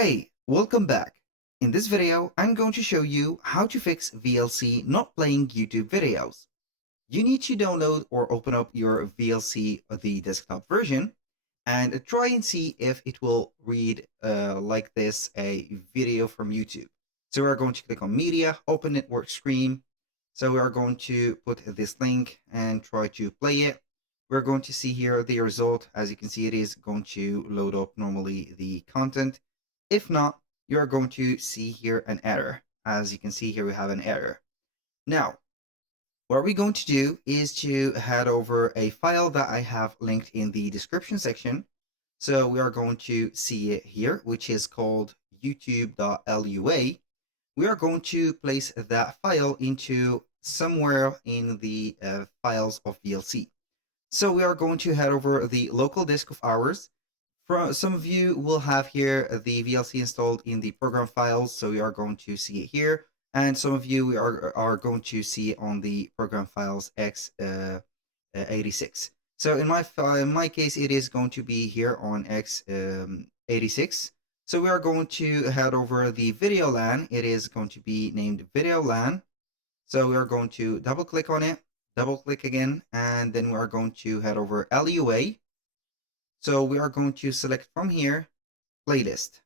Hey, welcome back. In this video, I'm going to show you how to fix VLC not playing YouTube videos. You need to download or open up your VLC, the desktop version, and try and see if it will read like this a video from YouTube. So we're going to click on Media, Open Network Stream. So we are going to put this link and try to play it. We're going to see here the result. As you can see, it is going to load up normally the content. If not, you're going to see here an error. As you can see here, we have an error. Now, what we're going to do is to head over a file that I have linked in the description section. So we are going to see it here, which is called youtube.lua. We are going to place that file into somewhere in the files of VLC. So we are going to head over the local disk of ours. Some of you will have here the VLC installed in the program files, so we are going to see it here. And some of you are going to see it on the program files x86. So in my case, it is going to be here on x86. So we are going to head over the video LAN. It is going to be named video LAN. So we are going to double click on it, double click again, and then we are going to head over LUA. So we are going to select from here, playlist.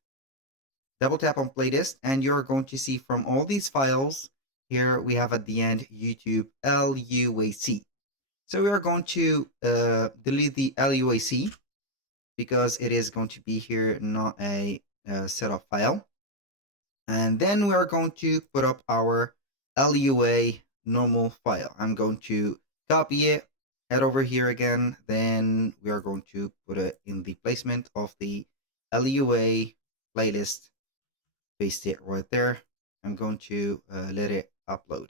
Double tap on playlist, and you're going to see from all these files, here we have at the end, YouTube LUAC. So we are going to delete the LUAC because it is going to be here, not a setup file. And then we are going to put up our LUA normal file. I'm going to copy it, head over here again, then we are going to put it in the placement of the LUA playlist, paste it right there. I'm going to let it upload.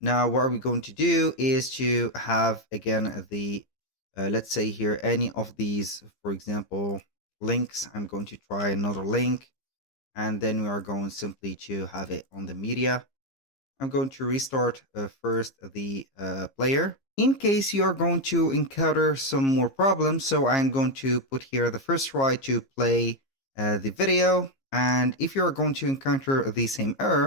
Now what we're going to do is to have again the let's say here any of these, for example, links. I'm going to try another link, and then we are going simply to have it on the media. I'm going to restart first the player in case you are going to encounter some more problems. So I'm going to put here the first try to play the video, and if you are going to encounter the same error,